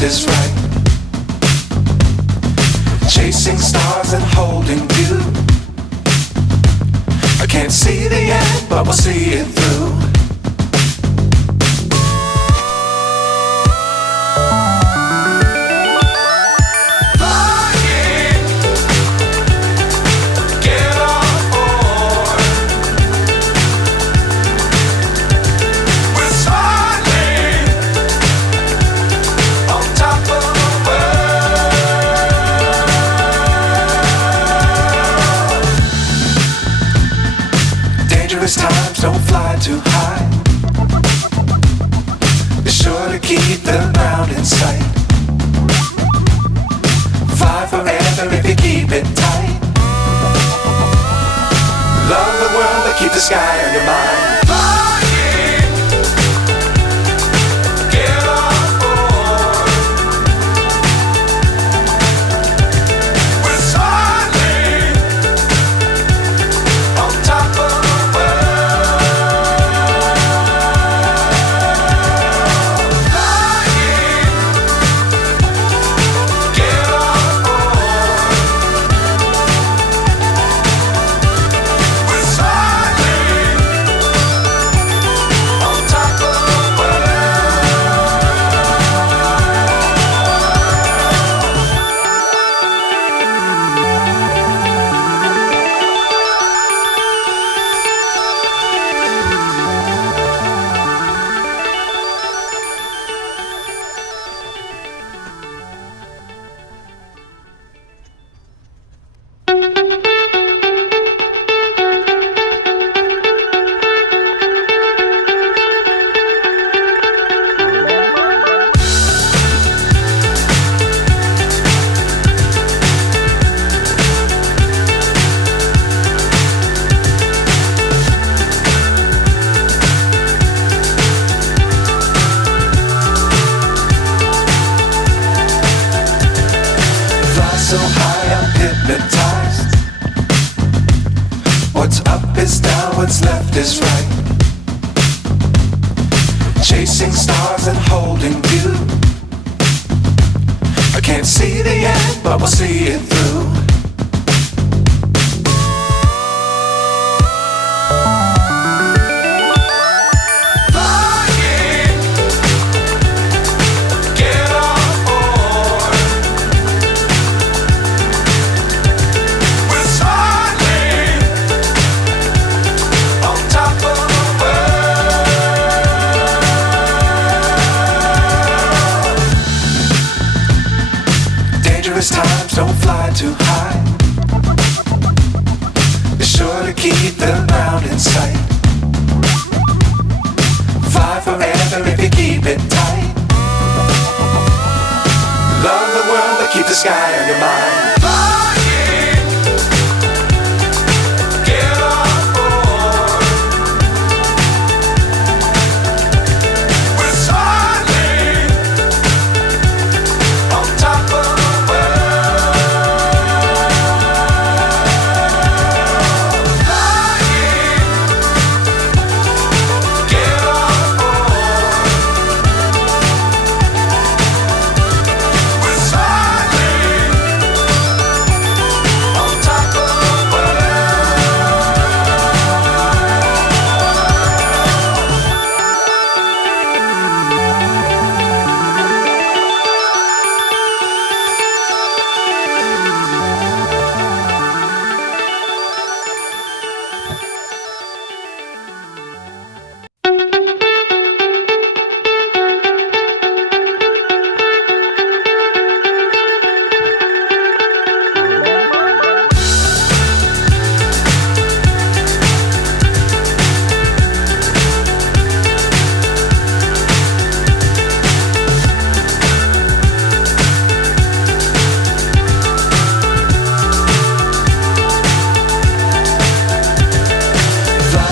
left is right. Chasing stars and holding you. I can't see the end, but we'll see it through. Times don't fly too high. Be sure to keep the ground in sight. Fly forever if you keep it tight. Love the world but keep the sky on your mind. So high I'm hypnotized. What's up is down, what's left is right. Chasing stars and holding you. I can't see the end, but we'll see it through. Times don't fly too high. Be sure to keep the ground in sight. Fly forever if you keep it tight. Love the world but keep the sky on your mind.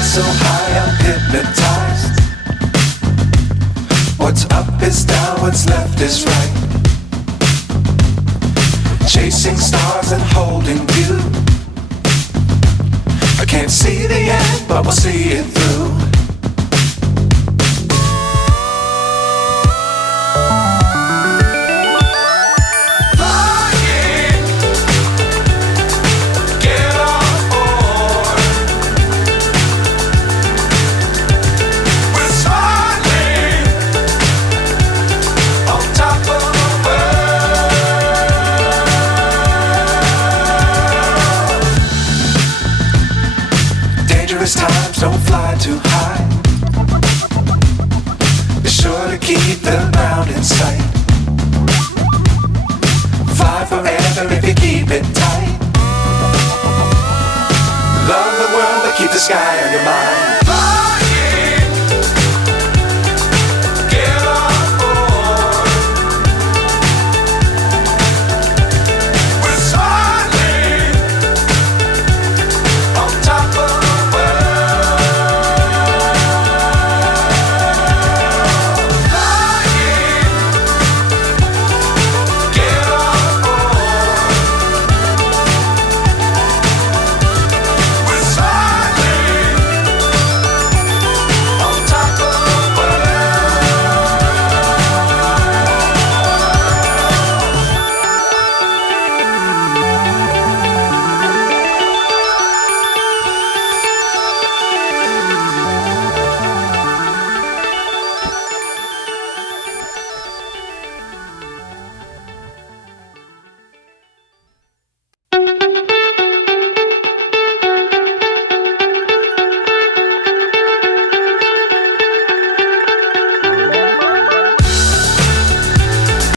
So high I'm hypnotized. What's up is down, what's left is right. Chasing stars and holding you. I can't see the end, but we'll see it through. keep the ground in sight. Fly forever if you keep it tight. Love the world but keep the sky on your mind.